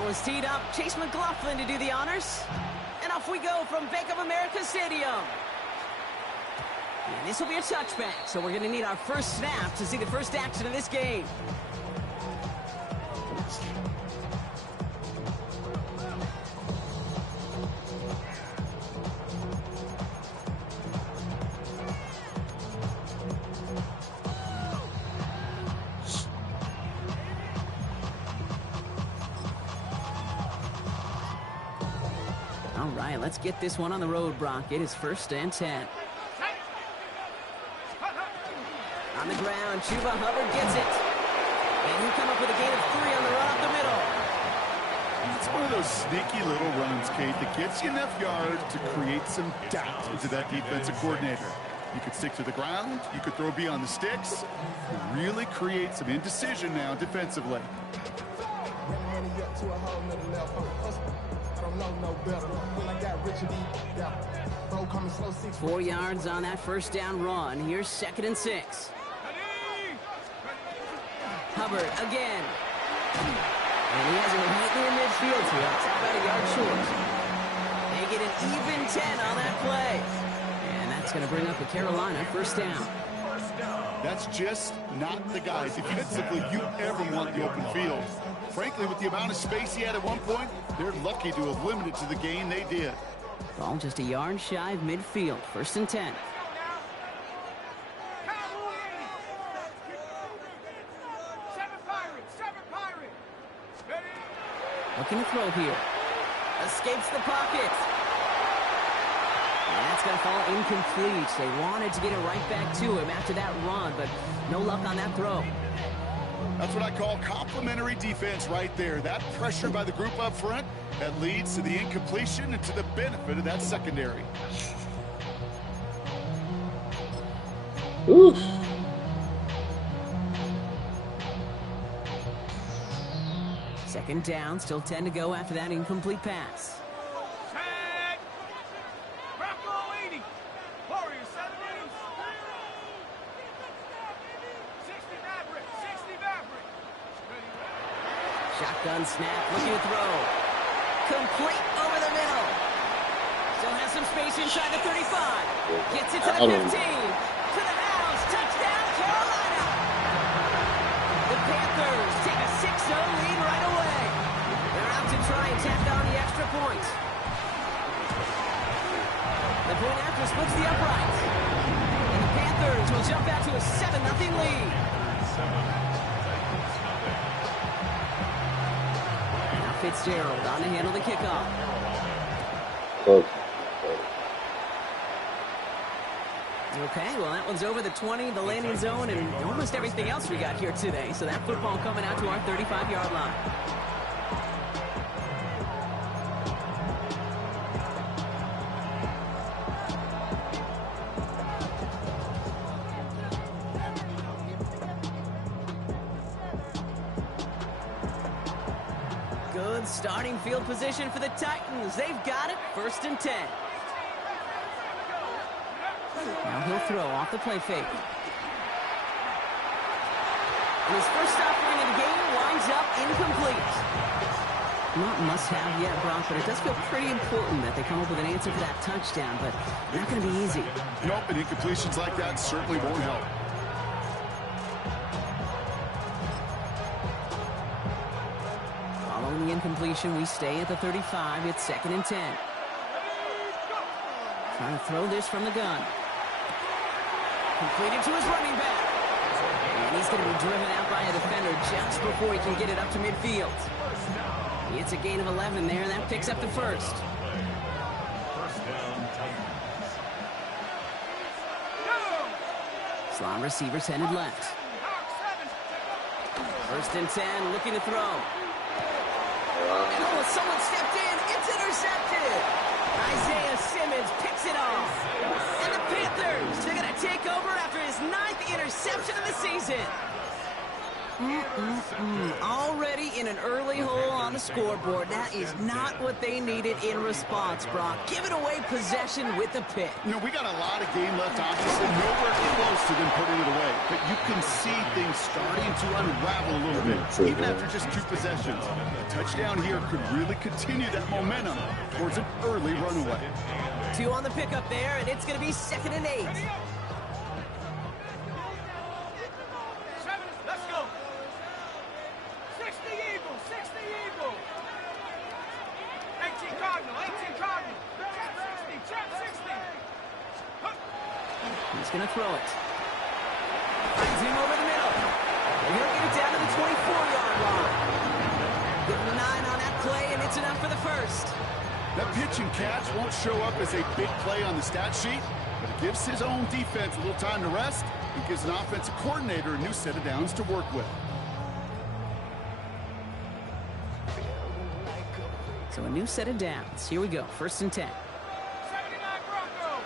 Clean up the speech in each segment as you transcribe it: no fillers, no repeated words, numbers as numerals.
Ball is teed up. Chase McLaughlin to do the honors. And off we go from Bank of America Stadium. And this will be a touchback, so we're going to need our first snap to see the first action of this game. All right, let's get this one on the road, Brock. It is 1st and 10. On the ground, Chuba Hubbard gets it. And he'll come up with a gain of 3 on the run up the middle. It's one of those sneaky little runs, Kate, that gets you enough yards to create some doubt into that defensive coordinator. You could stick to the ground. You could throw beyond the sticks. You really create some indecision now defensively. 4 yards on that first down run. Here's 2nd and 6. Hubbard again. And he has it right near midfield here. It's about a yard short. They get an even 10 on that play. And that's going to bring up a Carolina 1st down. That's just not the guys defensively you ever want the open field. Frankly, with the amount of space he had at one point, they're lucky to have limited to the game they did. Ball just a yard shy of midfield. 1st and 10. Looking to throw here. Escapes the pocket. And that's going to fall incomplete. They wanted to get it right back to him after that run, but no luck on that throw. That's what I call complimentary defense right there. That pressure by the group up front, that leads to the incompletion and to the benefit of that secondary. Oof. Second down, still 10 to go after that incomplete pass. Shotgun snap, looking to throw. Complete over the middle. Still has some space inside the 35. Gets it to the 15. To the house. Touchdown, Carolina. The Panthers take a 6-0 lead right away. They're out to try and tack on the extra point. The point after splits the uprights. And the Panthers will jump out to a 7-0 lead. Fitzgerald on to handle the kickoff. Close. Okay, well, that one's over the 20, the landing zone, and almost everything else we got here today. So that football coming out to our 35-yard line. Good starting field position for the Titans. They've got it. 1st and 10. Now he'll throw off the play fake. And his first offering of the game winds up incomplete. Not must-have yet, Brock, but it does feel pretty important that they come up with an answer for that touchdown, but not going to be easy. Nope, and incompletions like that certainly won't help. Following the incompletion, we stay at the 35. It's 2nd and 10. Trying to throw this from the gun. Completed to his running back. And he's going to be driven out by a defender just before he can get it up to midfield. It's a gain of 11 there, and that picks up the first. Slot receivers headed left. 1st and 10, looking to throw. And oh, someone stepped in. It's intercepted. Isaiah Simmons picks it off. And the Panthers, they're going to take over after his 9th interception of the season. Already in an early hole on the scoreboard. That is not what they needed in response, Brock. Giving away possession with the pick. You know, we got a lot of game left, obviously. Nowhere close to to them putting it away, but you can see things starting to unravel a little bit, even after just 2 possessions. A touchdown here could really continue that momentum towards an early runaway. 2 on the pickup there, and it's going to be 2nd and 8. Let's go. 60 Eagle, 60 Eagle. 18 Cardinal, 18 Cardinal. Trap 60. He's going to throw it. Finds him over the middle. And he'll get it down to the 24-yard line. Give him a 9 on that play, and it's enough for the first. That pitch and catch won't show up as a big play on the stat sheet, but it gives his own defense a little time to rest and gives an offensive coordinator a new set of downs to work with. So a new set of downs. Here we go. 1st and 10. 79 Broncos.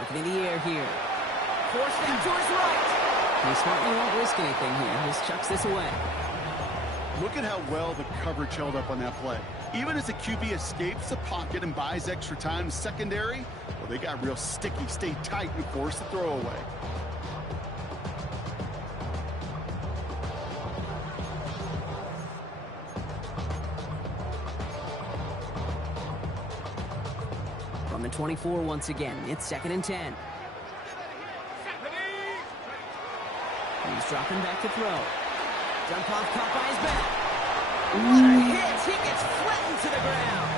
Looking in the air here. Force that to his right. He smartly won't risk anything here. Just chucks this away. Look at how well the coverage held up on that play. Even as the QB escapes the pocket and buys extra time in secondary, well, they got real sticky, stay tight, and force the throw away. From the 24 once again, it's 2nd and 10. He's dropping back to throw. Jump off, caught by his back. What a hit! He gets flattened to the ground.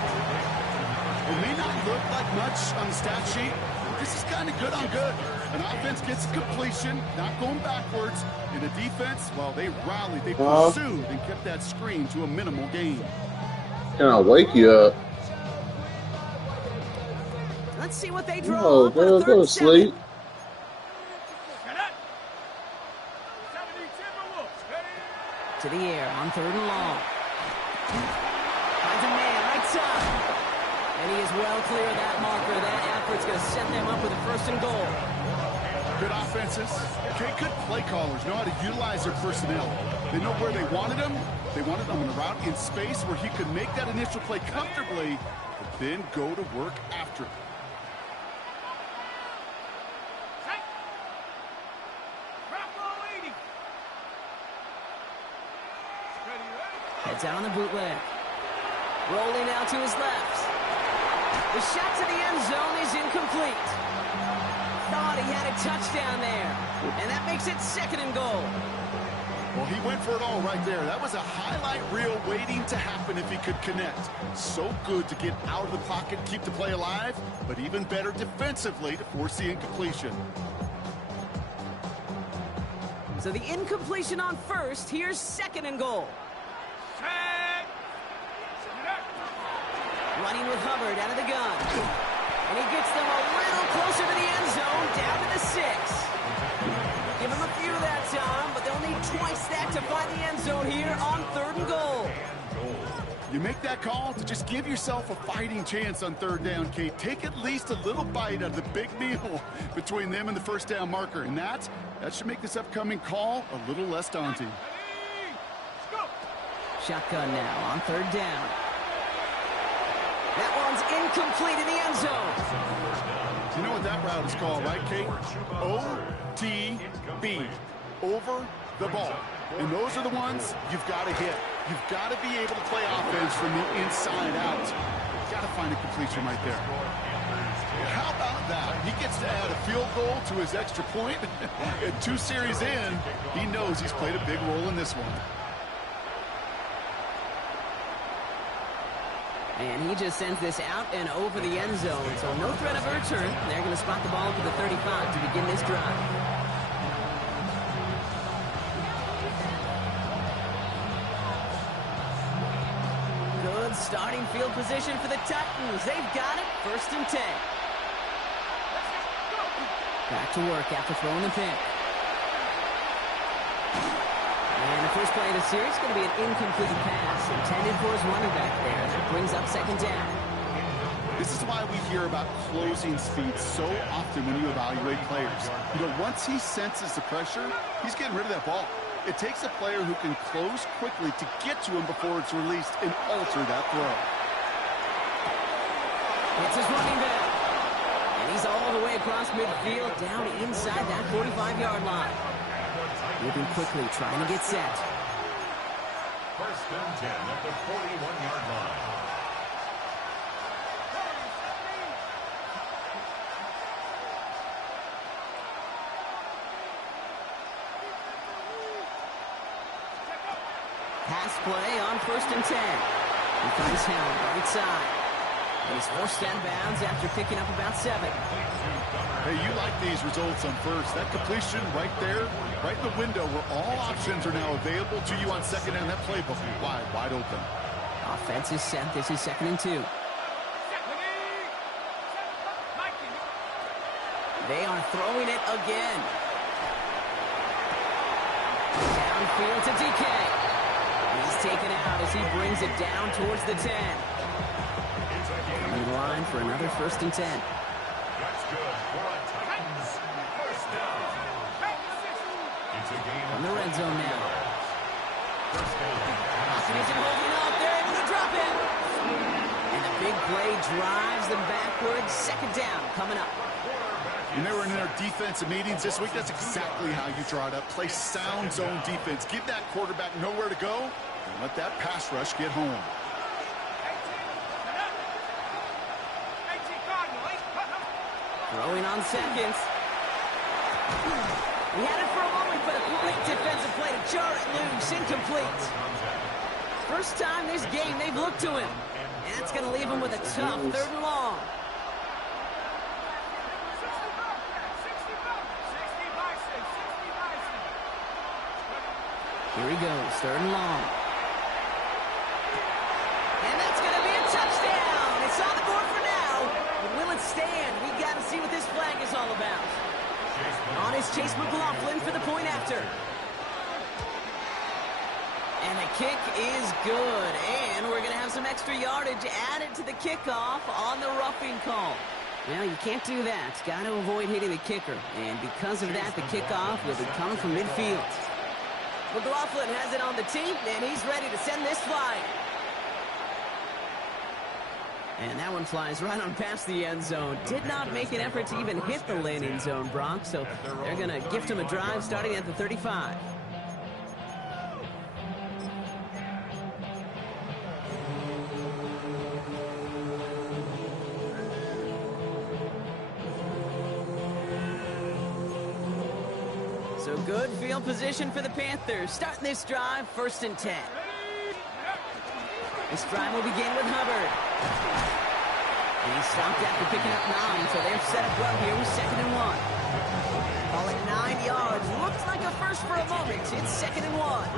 It may not look like much on the stat sheet. This is kind of good on good. An offense gets completion, not going backwards. And the defense, well, they rallied, they pursued, and kept that screen to a minimal gain. Can I wake you up? Let's see what they draw No, up on a go 3rd to and 7. sleep. To the air on 3rd and long. Finds a man right side. And he is well clear of that marker. That effort's going to set them up with a 1st and goal. Good offenses. Okay, good play callers know how to utilize their personnel. They know where they wanted them. They wanted them on a route in space where he could make that initial play comfortably, but then go to work after it. Heads out on the bootleg. Rolling out to his left. The shot to the end zone is incomplete. Thought he had a touchdown there. And that makes it 2nd and goal. Well, he went for it all right there. That was a highlight reel waiting to happen if he could connect. So good to get out of the pocket, keep the play alive, but even better defensively to force the incompletion. So the incompletion on 1st. Here's 2nd and goal. Running with Hubbard out of the gun. And he gets them a little closer to the end zone, down to the 6. Give him a few that time, but they'll need twice that to find the end zone here on 3rd and goal. You make that call to just give yourself a fighting chance on 3rd down, Kate. Take at least a little bite out of the big meal between them and the 1st down marker. And that should make this upcoming call a little less daunting. Shotgun now on 3rd down. That one's incomplete in the end zone. You know what that route is called, right, Kate? OTB. Over the ball. And those are the ones you've got to hit. You've got to be able to play offense from the inside out. You've got to find a completion right there. How about that? He gets to add a field goal to his extra point. And 2 series in, he knows he's played a big role in this one. And he just sends this out and over the end zone. So no threat of a return. They're going to spot the ball to the 35 to begin this drive. Good starting field position for the Titans. They've got it. 1st and 10. Back to work after throwing the pick. And the first play of the series is going to be an incomplete pass intended for his running back there. That brings up 2nd down. This is why we hear about closing speed so often when you evaluate players. You know, once he senses the pressure, he's getting rid of that ball. It takes a player who can close quickly to get to him before it's released and alter that throw. It's his running back. And He's all the way across midfield, down inside that 45-yard line. Moving quickly, trying to get set. First and 10 at the 41-yard line. Pass play on first and 10. He finds Helm, right side. And he's forced out of bounds after picking up about 7. Hey, you like these results on first. That completion right there, right in the window where all options are now available to you on second and that playbook wide open. Offense is set. This is 2nd and 2. They are throwing it again. Downfield to DK. He's taken out as he brings it down towards the 10. In line for another first and 10. That's good for a Titans first down. It's a game On the red zone now. First down. Austin isn't holding up. They're able to drop it. And the big play drives them backwards. 2nd down coming up. When they were in their defensive meetings this week, that's exactly how you draw it up. Play sound zone defense. Give that quarterback nowhere to go and let that pass rush get home. Throwing on seconds. He had it for a moment, but a great defensive play to jar it loose. Incomplete. First time this game they've looked to him. And that's going to leave him with a tough 3rd and long. Here he goes, 3rd and long. And that's going to be a touchdown. It's on the board for now. But will it stand? We got to see what this flag is all about. On is Chase McLaughlin for the point after. And the kick is good. And we're going to have some extra yardage added to the kickoff on the roughing call. Well, you can't do that. Got to avoid hitting the kicker. And because of that, the kickoff will be coming from midfield. McLaughlin has it on the tee, and he's ready to send this flying. And that one flies right on past the end zone. Did not make an effort to even hit the landing zone, Brock, so they're going to gift him a drive starting at the 35. So good field position for the Panthers. Starting this drive, 1st and 10. This drive will begin with Hubbard. And he stopped after picking up 9, so they're set up well here with 2nd and 1. Call it 9 yards. Looks like a first for a moment. It's 2nd and 1.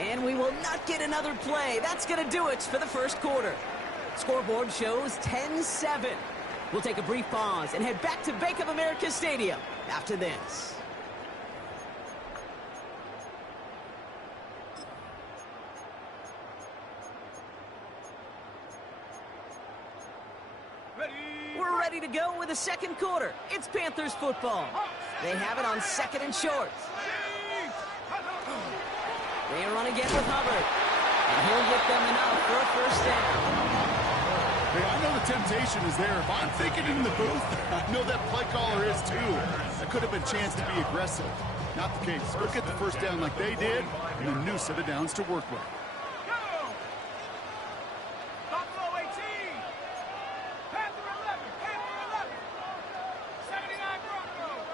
And we will not get another play. That's going to do it for the first quarter. Scoreboard shows 10-7. We'll take a brief pause and head back to Bank of America Stadium after this. We're ready to go with the second quarter. It's Panthers football. They have it on 2nd and short. They run again with Hubbard. And he'll get them enough for a first down. Hey, I know the temptation is there. If I'm thinking in the booth, I know that play caller is too. That could have been a chance to be aggressive. Not the case. Go get the first down like they did, and a new set of downs to work with. Buffalo 18. Panther 11. Panther 11. 79 Broncos.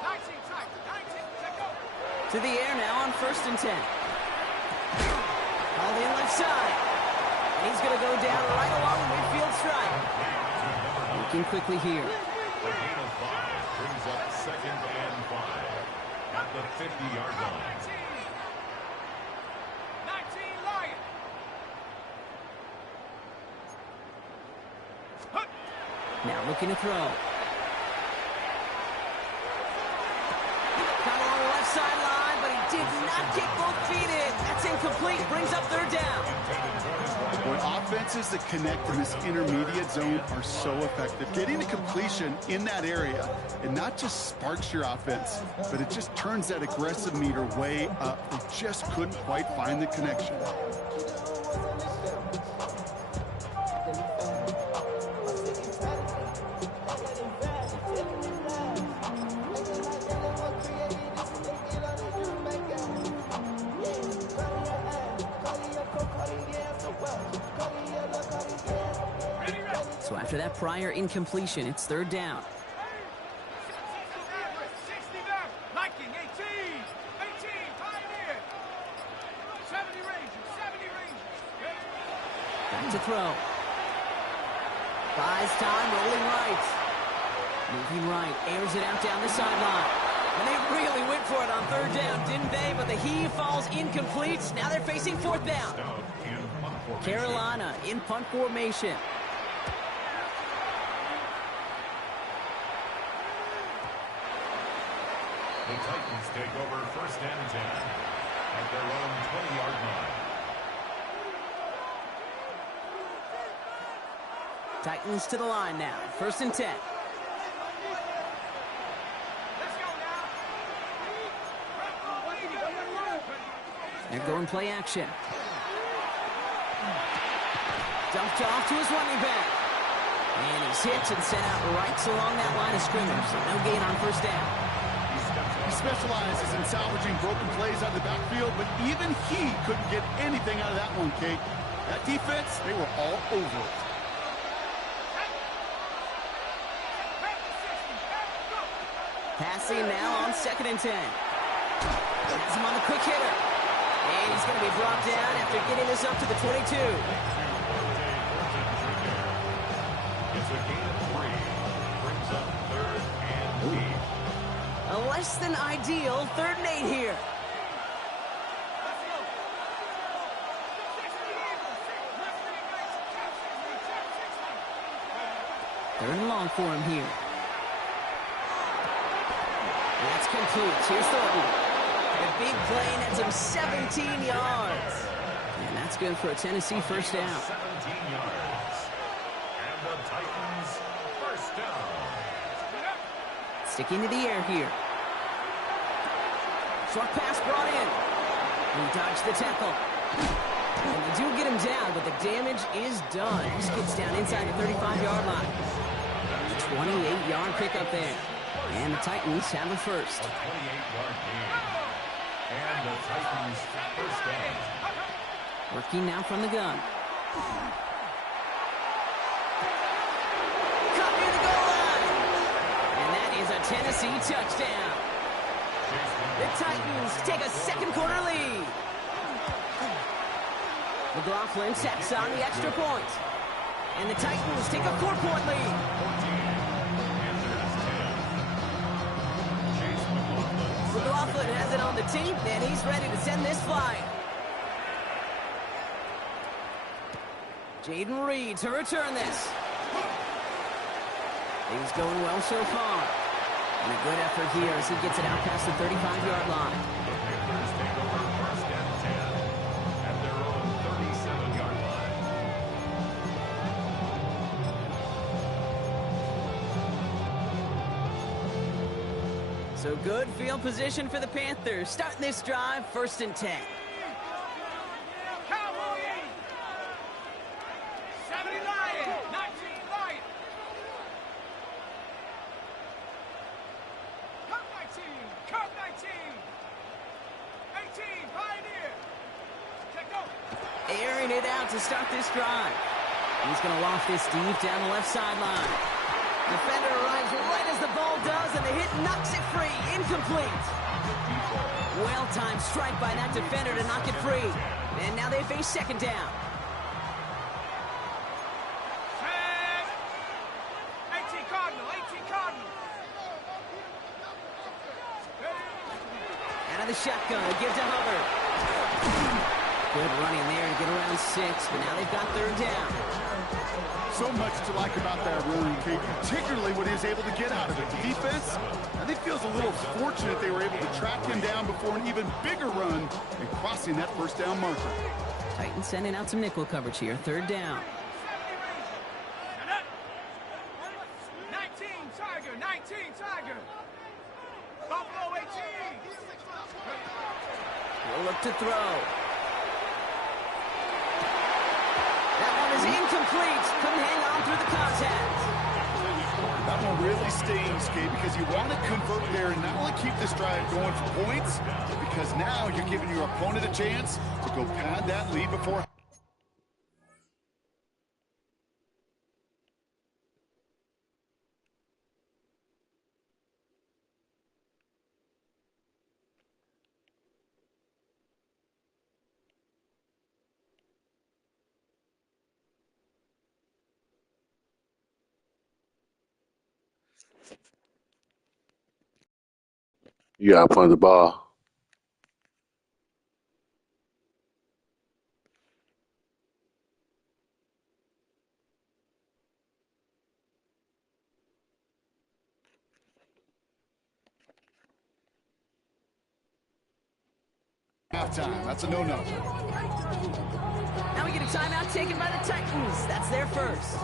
19 tight. 19. Check over. To the air now on 1st and 10. All in left side. And he's going to go down right along the midfield stripe. Looking quickly here. The gain of 5 brings up 2nd and 5 at the 50-yard line. 19 Lion. Now looking to throw. Got along the left sideline, but he did not get both feet in. That's incomplete. Brings up 3rd down. When defenses that connect in this intermediate zone are so effective. Getting a completion in that area, it not just sparks your offense, but it just turns that aggressive meter way up. They just couldn't quite find the connection. So after that prior incompletion, it's third down. 60 left. Liking 18. 18. Pioneer. 70 Rangers. 70 Rangers. Back to throw. Buys time, rolling right. Moving right, airs it out down the sideline. And they really went for it on third down, didn't they? But the heave falls incomplete. Now they're facing fourth down. Carolina in punt formation. The Titans take over first and 10 at their own 20-yard line. Titans to the line now, first and 10. Let's go now. They're going play action. Dumped off to his running back. And he's hit and sent out right along that line of scrimmage. So no gain on first down. He specializes in salvaging broken plays out of the backfield, but even he couldn't get anything out of that one, Kate. That defense, they were all over it. Passing now on second and 10. Has him on the quick hitter. And he's going to be brought down after getting this up to the 22. It's a gain of 3. Brings up third and 8. A less than ideal third and 8 here. Third and long for him here. That's complete. Here's Thornton. A big play nets him 17 yards. And that's good for a Tennessee first down. 17 yards. And the Titans first down. Sticking to the air here. Short pass brought in. He dodged the tackle. And they do get him down, but the damage is done. He gets down inside the 35-yard line. 28-yard pickup there. And the Titans have the first. A 28-yard gain. And the Titans first down. Working now from the gun. Caught near the goal line. And that is a Tennessee touchdown. The Titans take a second quarter lead. McLaughlin tacks on the extra point. And the Titans take a 4-point lead. McLaughlin has it on the team, and he's ready to send this flying. Jaden Reed to return this. He's going well so far. And a good effort here as he gets it out past the 35-yard line. The Panthers take over first and 10 at their own 37-yard line. So good field position for the Panthers. Starting this drive, first and 10. Cowboy 70 Lion. 19 Lion. Cup 19. Cup 19. 18 Pioneer. Check out. Airing it out to start this drive. He's going to loft this deep down the left sideline. Defender arrives right as the ball does, and the hit knocks it free. Incomplete. Well-timed strike by that defender to knock it free. And now they face second down. 18 Cardinal. 18 Cardinal. Out of the shotgun, a give to Hubbard. Good running there to get around 6, but now they've got third down. So much to like about that run, Kate, particularly what he was able to get out of it. The defense, I think, feels a little fortunate they were able to track him down before an even bigger run and crossing that first down marker. Titans sending out some nickel coverage here. Third down. 19 Tiger, 19 Tiger. Buffalo 18. We'll look to throw. That one is incomplete. Couldn't hang on through the contact. That one really stings, Kate, because you want to convert there and not only keep this drive going for points, because now you're giving your opponent a chance to go pad that lead before. You gotta punt the ball. Halftime. That's a no-no. Now we get a timeout taken by the Titans. That's their first.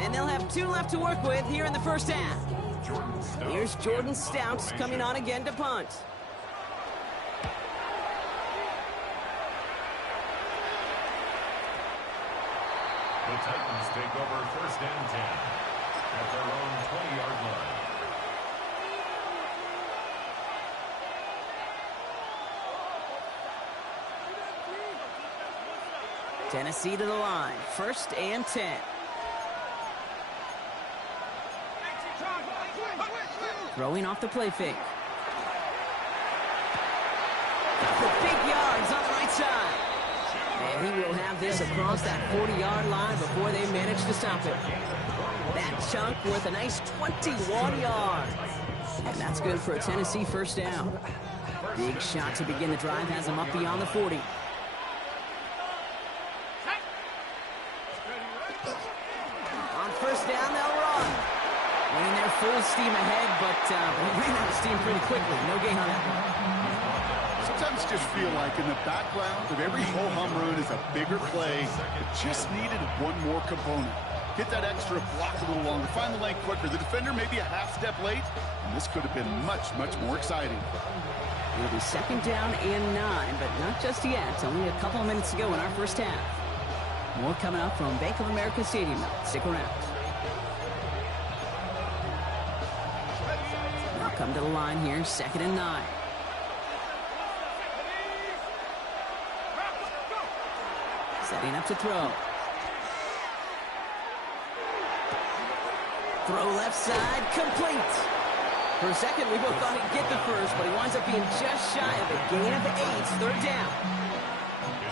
And they'll have 2 left to work with here in the first half. Here's Jordan Stout coming on again to punt. The Titans take over first and 10 at their own 20-yard line. Tennessee to the line. First and 10. Throwing off the play fake. For big yards on the right side. And he will have this across that 40-yard line before they manage to stop it. That chunk worth a nice 21 yards. And that's good for a Tennessee first down. Big shot to begin the drive has him up beyond the 40. On first down, they'll run. Running their full steam ahead, but they ran out of steam pretty quickly. No gain on that one. Sometimes just feel like in the background of every ho-hum run is a bigger play that just needed one more component. Get that extra block a little longer, find the lane quicker. The defender may be a half step late, and this could have been much, much more exciting. It'll be second down and 9, but not just yet. Only a couple of minutes to go in our first half. More coming up from Bank of America Stadium. Stick around. Now come to the line here, second and 9. Setting up to throw. Throw left side, complete. For a second, we both thought he'd get the first, but he winds up being just shy of a gain of 8, third down.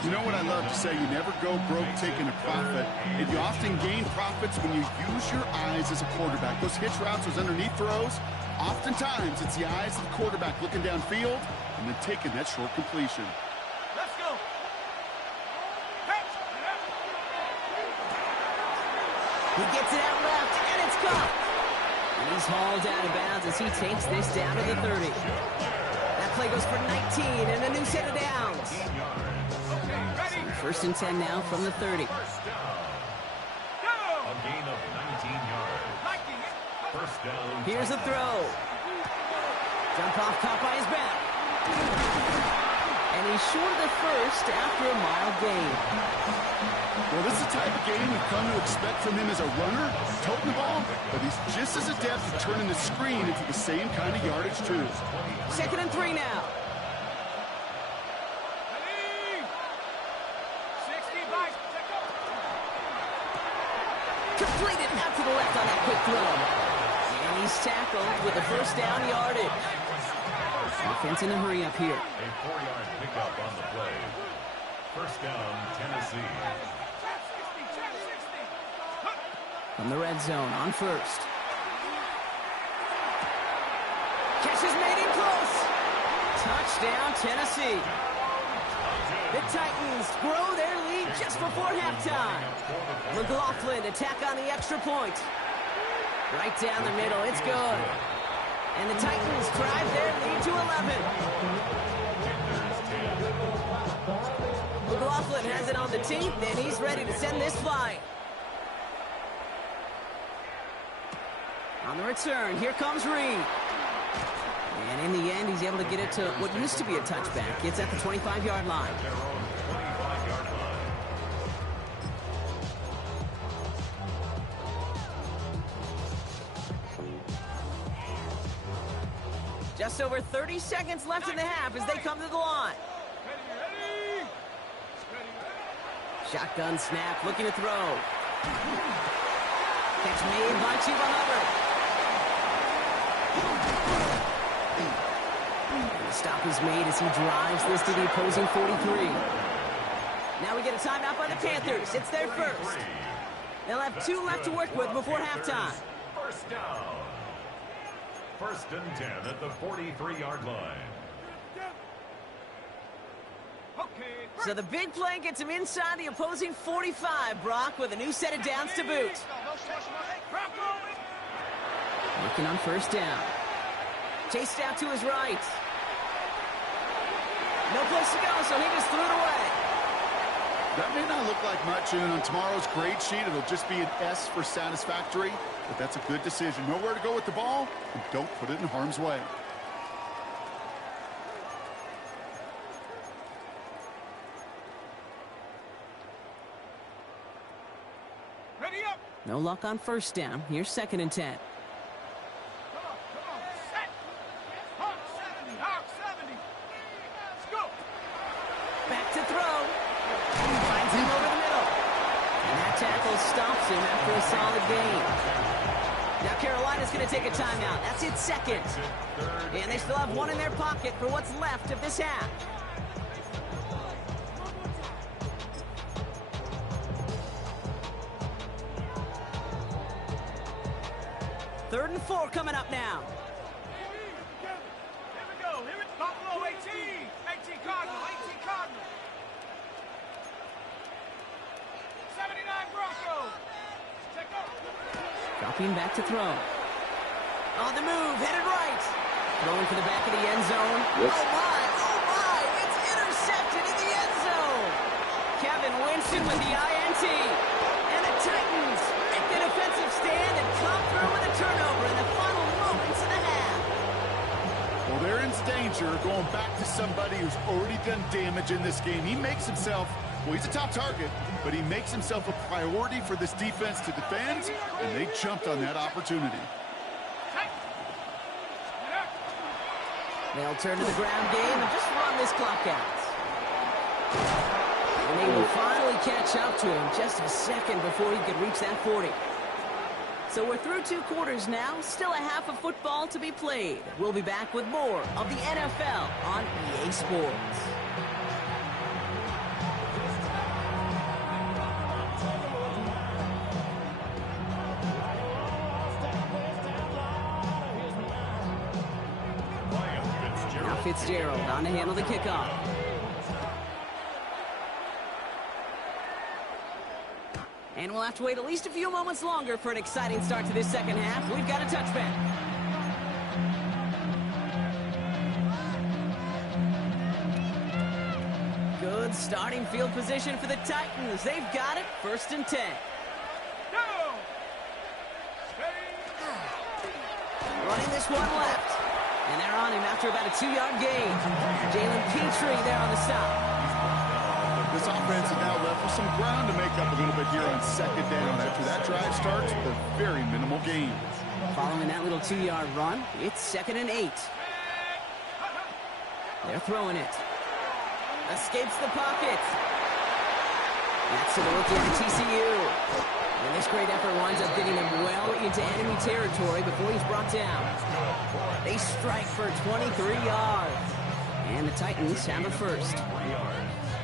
You know what I love to say? You never go broke taking a profit. And you often gain profits when you use your eyes as a quarterback. Those hitch routes, those underneath throws, oftentimes it's the eyes of the quarterback looking downfield and then taking that short completion. Let's go. He gets it out left, and it's caught. And he's hauled out of bounds as he takes this down to the 30. That play goes for 19 and a new set of downs. First and 10 now from the 30. A gain of 19 yards. First down. Here's a throw. Jump off, caught by his back. And he's short of the first after a mild gain. Well, this is the type of game we've come to expect from him as a runner, toting the ball, but he's just as adept at turning the screen into the same kind of yardage, too. Second and 3 now. Completed out to the left on that quick throw. And he's tackled with a first down yardage. Offense in a hurry up here. A 4-yard pickup on the play. First down, Tennessee. From the red zone on first. Catch is made in close. Touchdown, Tennessee. The Titans grow their lead just before halftime. McLaughlin to tack on the extra point. Right down the middle, it's good. And the Titans drive their lead to 11. Coughlin has it on the teeth, and he's ready to send this flying. On the return, here comes Reed. And in the end, he's able to get it to what used to be a touchback. It's at the 25-yard line. Just over 30 seconds left in the half as they come to the line. Shotgun snap, looking to throw. Catch made by Chuba Hubbard. And the stop is made as he drives this to the opposing 43. Now we get a timeout by the Panthers. It's their first. They'll have 2 left to work with before halftime. First down. First and 10 at the 43-yard line. So the big play gets him inside the opposing 45, Brock, with a new set of downs to boot. Looking on first down. Chased out to his right. No place to go, so he just threw it away. That may not look like much, and on tomorrow's grade sheet, it'll just be an S for satisfactory, but that's a good decision. Nowhere to go with the ball, and don't put it in harm's way. Ready up. No luck on first down. Here's second and 10. Come on. Set. Hawk 70. Hawk 70. Let's go. Back to throw. Finds him over the middle. And that tackle stops him after a solid gain. Now Carolina's going to take a timeout. That's its second. And they still have 1 in their pocket for what's left of this half. Third and 4 coming up now. Here we go. Here it's Buffalo 18. 18 Cardinal. 18 Cardinal. 79 Broncos. Check out. Dropping back to throw. On the move, headed right. Throwing for the back of the end zone. Yes. Oh my, it's intercepted in the end zone. Kevin Winston with the INT. And the Titans make the defensive stand and come through with a turnover in the final moments of the half. Well, they're in danger going back to somebody who's already done damage in this game. He makes himself, well, he's a top target, but he makes himself a priority for this defense to defend, and they jumped on that opportunity. They'll turn to the ground game and just run this clock out. And they will finally catch up to him just a second before he could reach that 40. So we're through 2 quarters now, still a half of football to be played. We'll be back with more of the NFL on EA Sports. Now Fitzgerald on to handle the kickoff. And we'll have to wait at least a few moments longer for an exciting start to this second half. We've got a touchback. Good starting field position for the Titans. They've got it, first and 10. Go. Running this one left. And they're on him after about a 2-yard gain. Jalen Petrie there on the stop. This offense is now left with some ground to make up a little bit here on second down. After that drive starts, for very minimal gains. Following that little 2-yard run, it's second and 8. They're throwing it. Escapes the pocket. That's to the rookie out of TCU. And this great effort winds up getting him well into enemy territory before he's brought down. They strike for 23 yards. And the Titans have a first.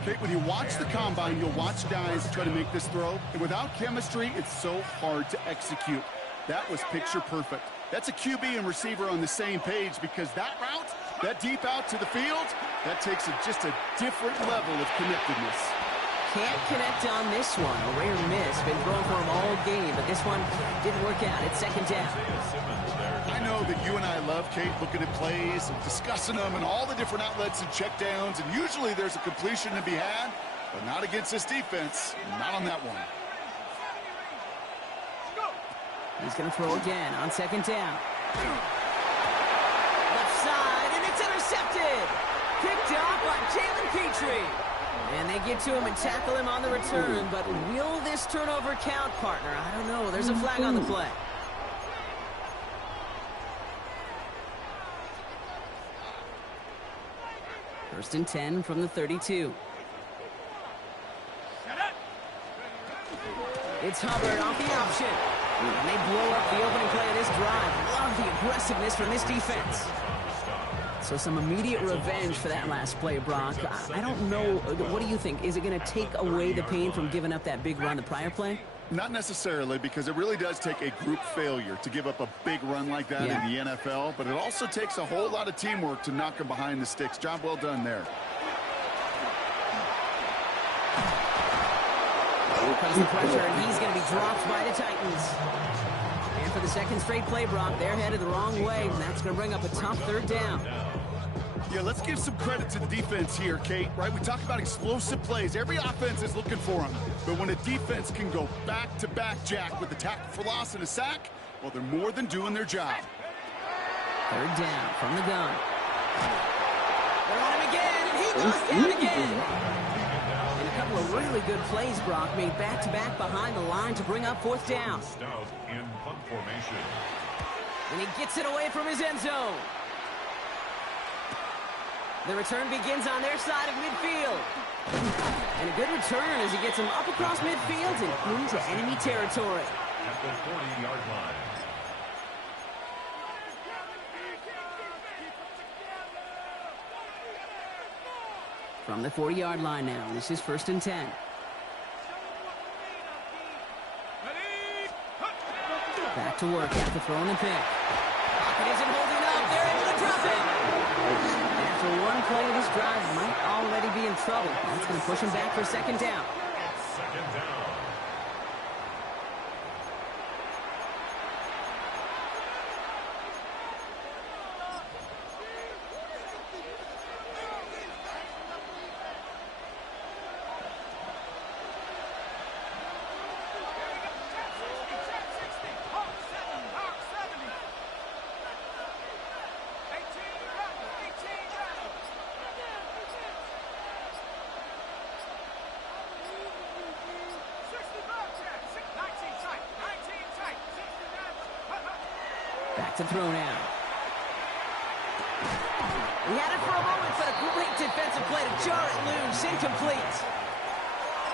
Okay, when you watch the combine, you'll watch guys try to make this throw. And without chemistry, it's so hard to execute. That was picture perfect. That's a QB and receiver on the same page, because that route, that deep out to the field, that takes just a different level of connectedness. Can't connect on this one. A rare miss. Been thrown for him all game, but this one didn't work out. It's second down. I know that you and I love, Kate, looking at plays and discussing them and all the different outlets and checkdowns, and usually there's a completion to be had. But not against this defense. Not on that one. He's going to throw again on second down. Left side, and it's intercepted. Picked off by Jalen Petrie. And they get to him and tackle him on the return. But will this turnover count, partner? I don't know. There's a flag on the play. First and 10 from the 32. It's Hubbard off the option. And they blow up the opening play of this drive. Love the aggressiveness from this defense. So some immediate revenge for that last play, Brock. I don't know. What do you think? Is it going to take away the pain from giving up that big run the prior play? Not necessarily, because it really does take a group failure to give up a big run like that in the NFL. But it also takes a whole lot of teamwork to knock them behind the sticks. Job well done there. Applies the pressure, and he's going to be dropped by the Titans. And for the second straight play, Brock, they're headed the wrong way, and that's going to bring up a tough third down. Yeah, let's give some credit to the defense here, Kate, right? We talk about explosive plays. Every offense is looking for them. But when a defense can go back-to-back, Jack, with a tackle for loss and a sack, well, they're more than doing their job. Third down from the gun. They're on him again, and he goes down again. And a couple of really good plays, Brock, made back-to-back behind the line to bring up fourth down. Stout in punt formation. And he gets it away from his end zone. The return begins on their side of midfield. And a good return as he gets him up across midfield and into enemy territory. At the 40-yard line. From the 40-yard line now, this is first and 10. Back to work after throwing the pick. Pocket isn't holding up. They're able to drop it. After one play of this drive, might already be in trouble. That's going to push him back for second down. Second down. Back to throw now. He had it for a moment, but a great defensive play to jar it loose. Incomplete.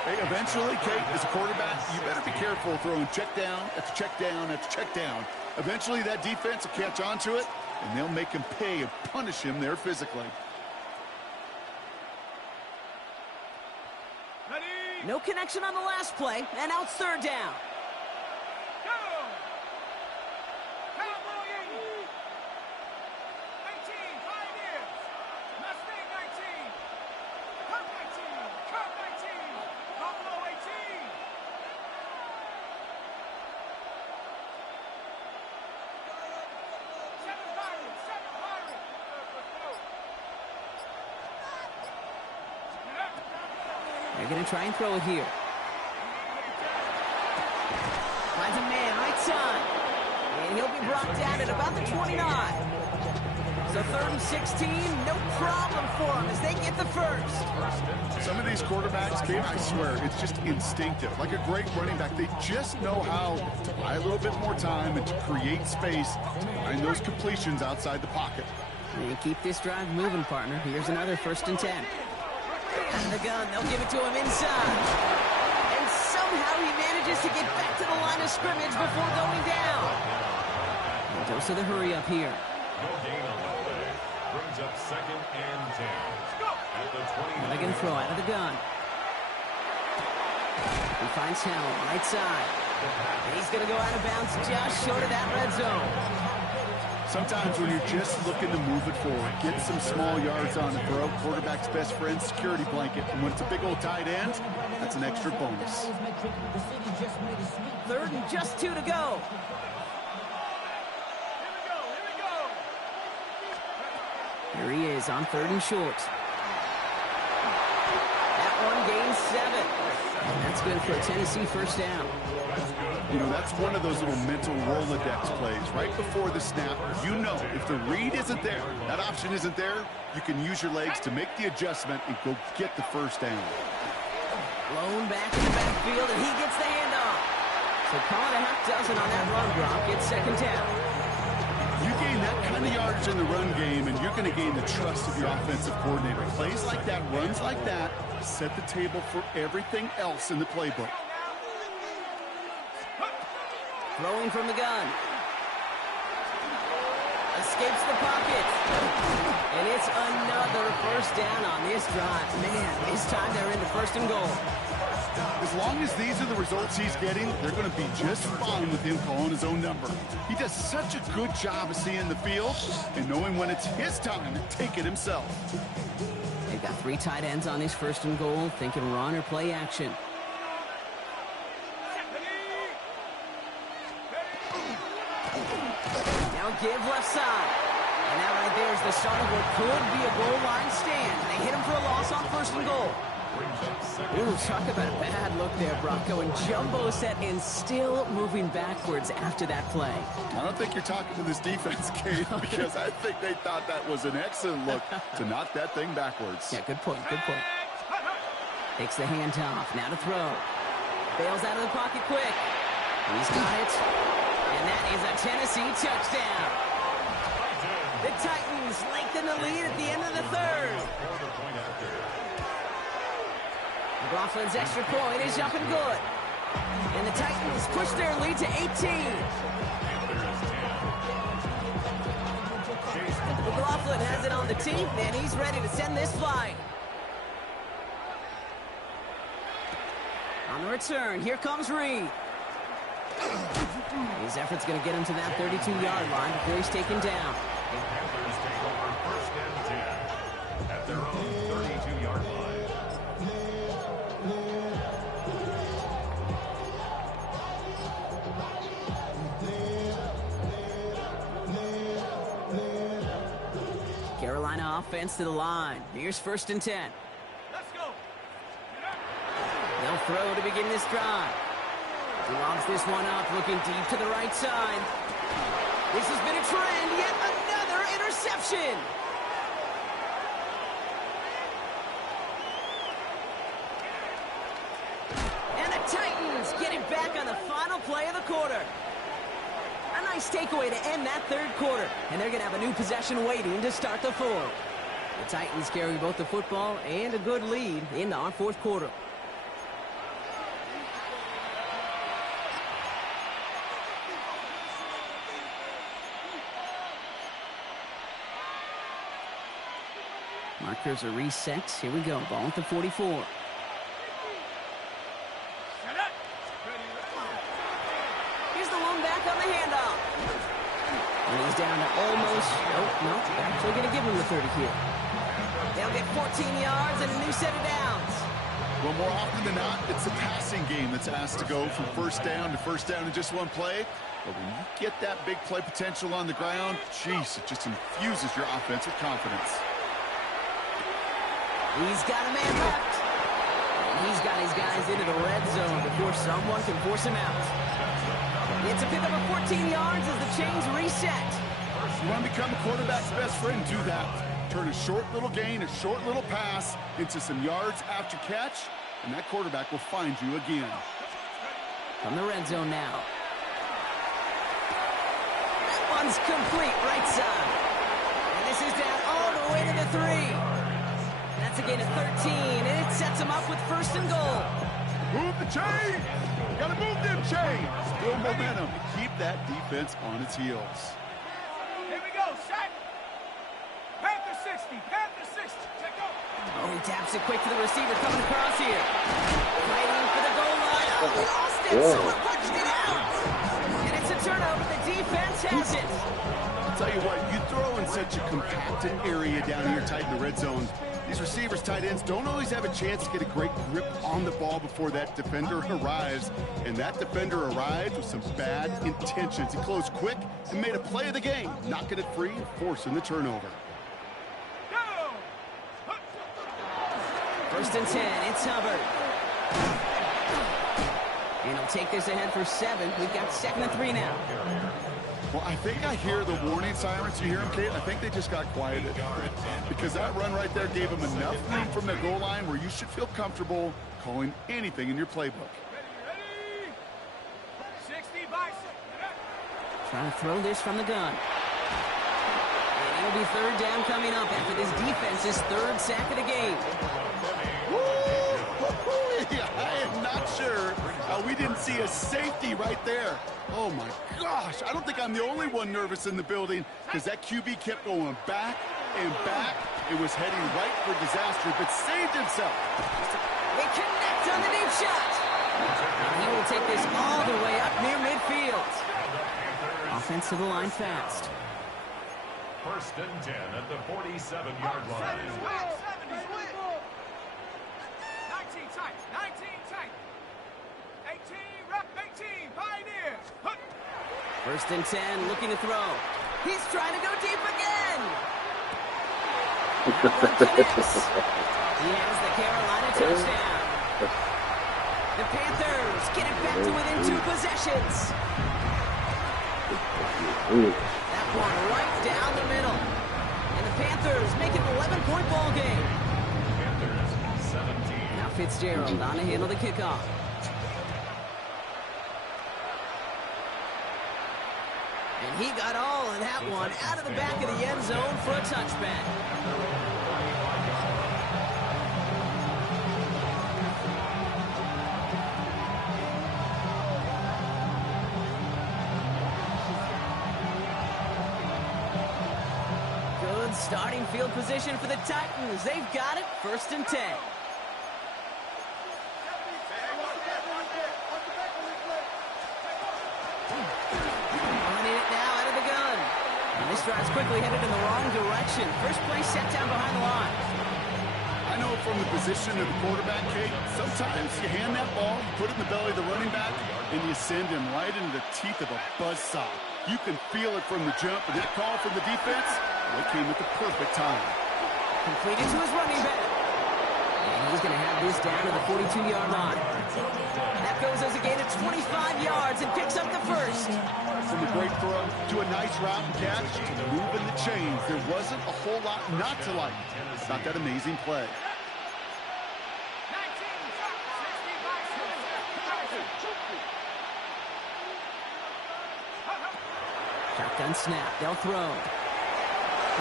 Hey, eventually, Kate, as a quarterback, you better be careful throwing check down after check down after check down. Eventually, that defense will catch on to it, and they'll make him pay and punish him there physically. No connection on the last play, and now it's third down. They're going to try and throw it here. Finds a man right side. And he'll be brought down at about the 29. So third and 16, no problem for them as they get the first. Some of these quarterbacks, Kate, I swear, it's just instinctive. Like a great running back, they just know how to buy a little bit more time and to create space to find those completions outside the pocket. And keep this drive moving, partner. Here's another first and 10. Out of the gun, they'll give it to him inside. And somehow he manages to get back to the line of scrimmage before going down. And goes to the hurry up here. No gain on the play. Brings up second and 10. At the 20. They're going to throw out of the gun. He finds Helm, right side. And he's going to go out of bounds just short of that red zone. Sometimes when you're just looking to move it forward, get some small yards on the throw, quarterback's best friend, security blanket. And when it's a big old tight end, that's an extra bonus. Third and just 2 to go. Here he is on third and short. That one gains That's good for a Tennessee first down. You know, that's one of those little mental Rolodex plays. Right before the snap, you know if the read isn't there, that option isn't there, you can use your legs to make the adjustment and go get the first down. Blown back in the backfield, and he gets the handoff. So call it a half dozen on that run block. It's second down. You gain that kind of yardage in the run game, and you're going to gain the trust of your offensive coordinator. Plays like that, runs like that, set the table for everything else in the playbook. Throwing from the gun. Escapes the pocket. And it's another first down on this drive. Man, this time they're in the first and goal. As long as these are the results he's getting, they're going to be just fine with him calling his own number. He does such a good job of seeing the field and knowing when it's his time to take it himself. They've got 3 tight ends on this first and goal, thinking run or play action. Now give left side. And that right there is the start of what could be a goal line stand. They hit him for a loss on first and goal. Ooh, talk about a bad look there, Brock. Going jumbo set and still moving backwards after that play. I don't think you're talking to this defense, Kate, because I think they thought that was an excellent look to knock that thing backwards. Yeah, good point, good point. Takes the handoff, now to throw. Bails out of the pocket quick. He's got it. And that is a Tennessee touchdown. The Titans lengthen the lead at the end of the third. McLaughlin's extra point is up and good. And the Titans push their lead to 18. McLaughlin has it on the team, and he's ready to send this flying. On the return, here comes Reed. His effort's going to get him to that 32-yard line before he's taken down. The Panthers take over first and 10 at their own 32-yard line. Carolina offense to the line. Here's first and 10. Let's go. They'll throw to begin this drive. He lobs this one up, looking deep to the right side. This has been a trend, yet another interception. And the Titans get it back on the final play of the quarter. A nice takeaway to end that third quarter. And they're going to have a new possession waiting to start the fourth. The Titans carry both the football and a good lead into our fourth quarter. Markers are reset. Here we go. Ball at the 44. Here's the one back on the handoff. And he's down to almost... No, actually going to give him the 30 here. They'll get 14 yards and a new set of downs. Well, more often than not, it's the passing game that's asked to go from first down in just one play. But when you get that big play potential on the ground, geez, it just infuses your offense with confidence. He's got a man left. And he's got his guys into the red zone before someone can force him out. It's a pickup of 14 yards as the chains reset. You want to become a quarterback's best friend, do that. Turn a short little gain, a short little pass into some yards after catch, and that quarterback will find you again. From the red zone now. That one's complete right side. And this is down all the way to the 3. That's a gain of 13, and it sets him up with first and goal. Move the chain! Gotta move them chains! Build momentum. Keep that defense on its heels. Here we go, set. Panther 60, Panther 60. Check go. Oh, he taps it quick to the receiver coming across here. Fighting for the goal line. Oh, he lost it. Someone punched it out. And it's a turnover. The defense has it. I'll tell you what, you throw in such a compacted area down here tight in the red zone. These receivers, tight ends, don't always have a chance to get a great grip on the ball before that defender arrives. And that defender arrived with some bad intentions. He closed quick and made a play of the game, knocking it free and forcing the turnover. Go. First and 10, it's Hubbard. And he'll take this ahead for 7. We've got 2nd and 3 now. Well, I think I hear the warning sirens. You hear them, Kate? I think they just got quieted. Because that run right there gave them enough room from the goal line where you should feel comfortable calling anything in your playbook. Ready? 60 by 6. Trying to throw this from the gun. And it'll be 3rd down coming up after this defense's 3rd sack of the game. Yeah, I am not sure how we didn't see a safety right there. Oh, my gosh. I don't think I'm the only one nervous in the building because that QB kept going back and back. It was heading right for disaster, but saved himself. They connect on the deep shot. And he will take this all the way up near midfield. Offense to the line fast. 1st and 10 at the 47-yard line. 19 tight. 19 tight. 18, rep 18, Pioneers. 1st and 10, looking to throw. He's trying to go deep again. He has the Carolina touchdown. The Panthers get it back to within 2 possessions. That one right down the middle. And the Panthers make it an 11-point ball game. Panthers 17. Now Fitzgerald on to handle the kickoff. And he got all of that one out of the back of the end zone for a touchback. Good starting field position for the Titans. They've got it, 1st and 10. This drive's quickly headed in the wrong direction. First play set down behind the line. I know from the position of the quarterback, Kate, sometimes you hand that ball, you put it in the belly of the running back, and you send him right into the teeth of a buzzsaw. You can feel it from the jump, and that call from the defense, well, it came at the perfect time. Completed to his running back. And he's going to have this down to the 42-yard line. That goes as a gain of 25 yards and picks up the 1st. From the great throw to a nice route and catch to moving the chains. There wasn't a whole lot not to like about that amazing play. 19, 60 by 6. Shotgun snap. They'll throw.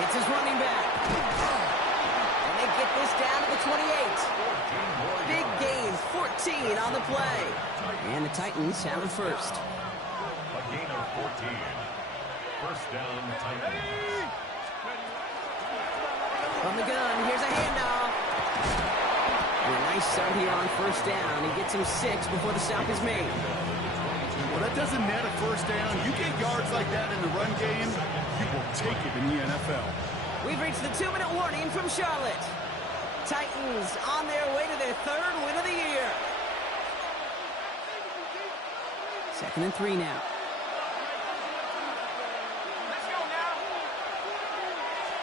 It's his running back. And they get this down to the 28. Big gain, 14 on the play. And the Titans have a 1st. A gain of 14. 1st down, Titans. From the gun, here's a handoff. And a nice start here on 1st down. He gets him 6 before the stop is made. Well, that doesn't net a 1st down. You get yards like that in the run game, you will take it in the NFL. We've reached the 2-minute warning from Charlotte. Titans on their way to their 3rd win of the year. 2nd and 3 now. Let's go now.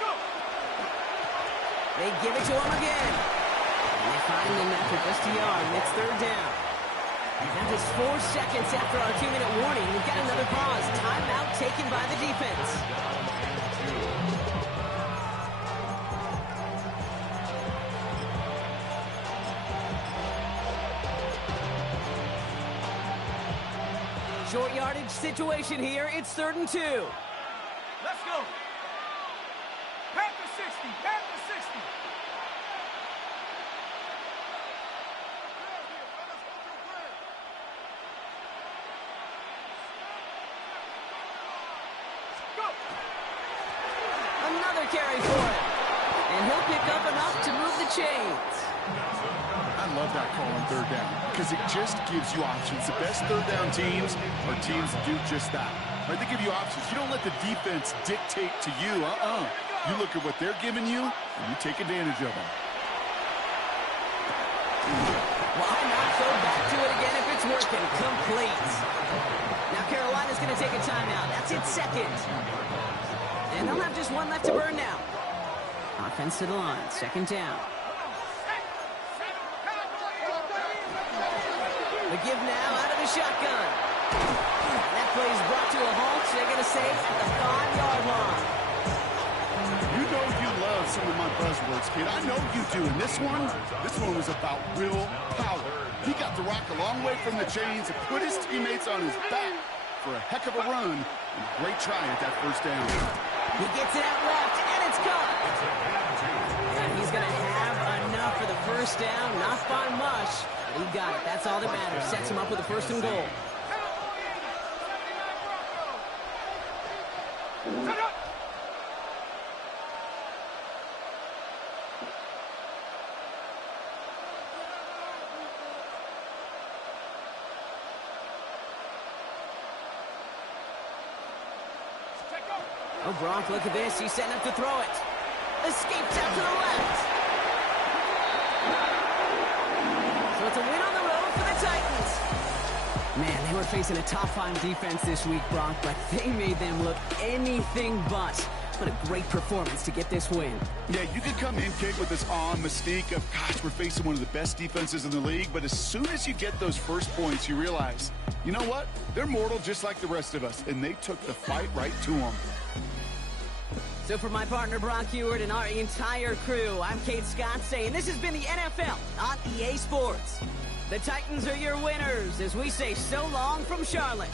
Go. They give it to him again. And they find him after just a yard, and it's 3rd down. Now just 4 seconds after our 2-minute warning, we've got another pause. Timeout taken by the defense. Short yardage situation here. It's 3rd and 2. Let's go. Panther 60. Panther 60. Go. Another carry for him. And he'll pick up enough to move the chains. I love that call on 3rd down because it just gives you options. The best 3rd down teams are teams that do just that. Right? They give you options. You don't let the defense dictate to you. You look at what they're giving you, and you take advantage of them. Why not go back to it again if it's working? Complete. Now Carolina's going to take a timeout. That's its 2nd. And they'll have just 1 left to burn now. Offense to the line. 2nd down. The give now out of the shotgun. And that play is brought to a halt. They're going to say at the 5-yard line. You know you love some of my buzzwords, kid. I know you do. And this one was about real power. He got the rock a long way from the chains and put his teammates on his back for a heck of a run. And a great try at that first down. He gets it out left, and it's gone. And he's going to have enough for the first down. Not by much. He got it. That's all that matters. Sets him up with a 1st and goal. Oh, Gronk, look at this. He's setting up to throw it. Escapes out to the left. So it's a win on the road for the Titans. Man, they were facing a top 5 defense this week, Gronk, but they made them look anything but. What a great performance to get this win. Yeah, you could come in, kid, with this mystique of, gosh, we're facing one of the best defenses in the league, but as soon as you get those first points, you realize, you know what? They're mortal just like the rest of us, and they took the fight right to them. So for my partner, Brock Heward, and our entire crew, I'm Kate Scott saying this has been the NFL on EA Sports. The Titans are your winners as we say so long from Charlotte.